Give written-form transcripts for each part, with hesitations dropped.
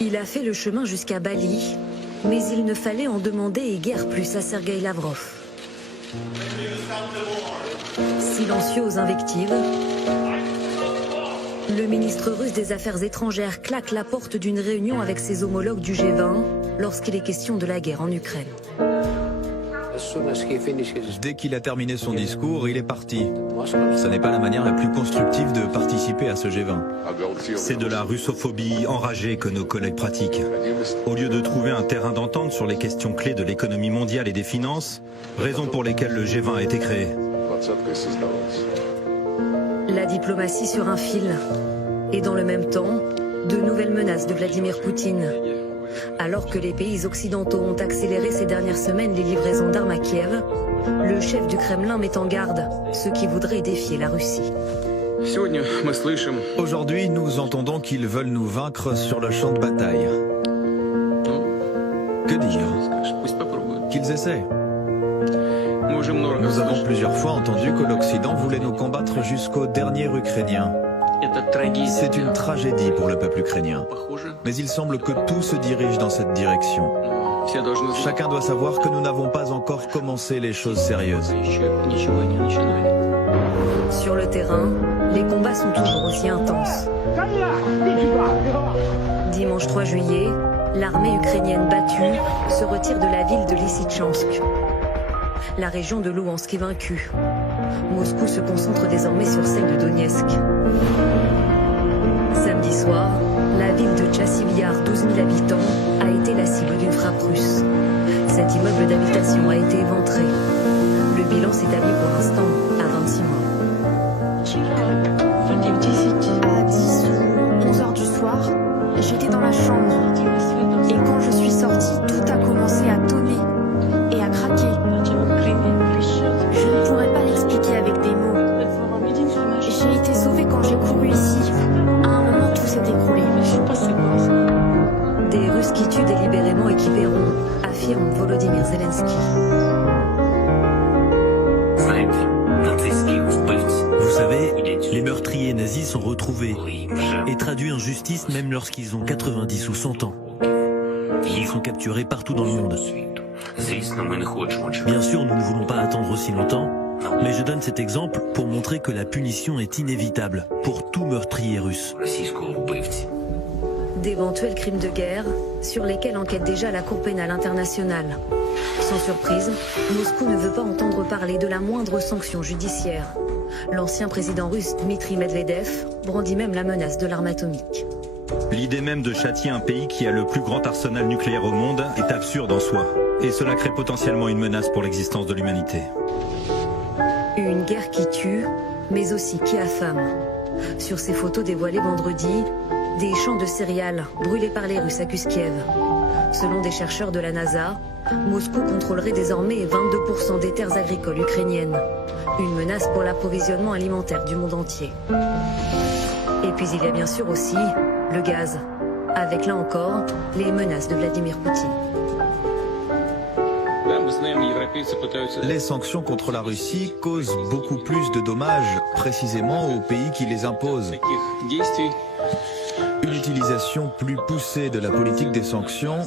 Il a fait le chemin jusqu'à Bali, mais il ne fallait en demander et guère plus à Sergueï Lavrov. Silencieux aux invectives, le ministre russe des Affaires étrangères claque la porte d'une réunion avec ses homologues du G20 lorsqu'il est question de la guerre en Ukraine. Dès qu'il a terminé son discours, il est parti. Ce n'est pas la manière la plus constructive de participer à ce G20. C'est de la russophobie enragée que nos collègues pratiquent. Au lieu de trouver un terrain d'entente sur les questions clés de l'économie mondiale et des finances, raison pour lesquelles le G20 a été créé. La diplomatie sur un fil. Et dans le même temps, de nouvelles menaces de Vladimir Poutine. Alors que les pays occidentaux ont accéléré ces dernières semaines les livraisons d'armes à Kiev, le chef du Kremlin met en garde ceux qui voudraient défier la Russie. Aujourd'hui, nous entendons qu'ils veulent nous vaincre sur le champ de bataille. Que dire? Qu'ils essaient. Nous avons plusieurs fois entendu que l'Occident voulait nous combattre jusqu'au dernier Ukrainien. C'est une tragédie pour le peuple ukrainien. Mais il semble que tout se dirige dans cette direction. Chacun doit savoir que nous n'avons pas encore commencé les choses sérieuses. Sur le terrain, les combats sont toujours aussi intenses. Dimanche 3 juillet, l'armée ukrainienne battue se retire de la ville de Lysychansk. La région de Louhansk est vaincue. Moscou se concentre désormais sur celle de Donetsk. Samedi soir, la ville de Tchassiv Yar, 12 000 habitants, a été la cible d'une frappe russe. Cet immeuble d'habitation a été éventré. Le bilan s'établit pour l'instant à 26 morts. À 10 ou 11 heures du soir, j'étais dans la chambre. Et quand je suis sortie, tout a commencé à tonner et à craquer. Je ne pourrais pas l'expliquer avec des mots. J'ai été sauvée quand j'ai couru ici. À un moment, tout s'est écroulé. Des Russes qui tuent délibérément et qui paieront, affirme Volodymyr Zelensky. Vous savez, les meurtriers nazis sont retrouvés et traduits en justice même lorsqu'ils ont 90 ou 100 ans. Ils sont capturés partout dans le monde. Bien sûr, nous ne voulons pas attendre aussi longtemps, mais je donne cet exemple pour montrer que la punition est inévitable pour tout meurtrier russe. D'éventuels crimes de guerre sur lesquels enquête déjà la Cour pénale internationale. Sans surprise, Moscou ne veut pas entendre parler de la moindre sanction judiciaire. L'ancien président russe Dmitri Medvedev brandit même la menace de l'arme atomique. L'idée même de châtier un pays qui a le plus grand arsenal nucléaire au monde est absurde en soi. Et cela crée potentiellement une menace pour l'existence de l'humanité. Une guerre qui tue, mais aussi qui affame. Sur ces photos dévoilées vendredi, des champs de céréales brûlés par les Russes accusent Kiev. Selon des chercheurs de la NASA, Moscou contrôlerait désormais 22% des terres agricoles ukrainiennes. Une menace pour l'approvisionnement alimentaire du monde entier. Et puis il y a bien sûr aussi le gaz, avec là encore les menaces de Vladimir Poutine. Les sanctions contre la Russie causent beaucoup plus de dommages, précisément aux pays qui les imposent. Une utilisation plus poussée de la politique des sanctions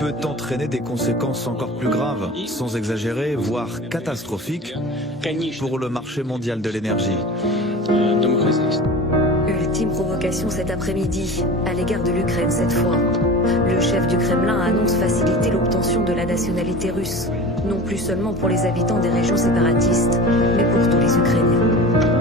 peut entraîner des conséquences encore plus graves, sans exagérer, voire catastrophiques, pour le marché mondial de l'énergie. Ultime provocation cet après-midi, à l'égard de l'Ukraine cette fois. Le chef du Kremlin annonce faciliter l'obtention de la nationalité russe, non plus seulement pour les habitants des régions séparatistes, mais pour tous les Ukrainiens.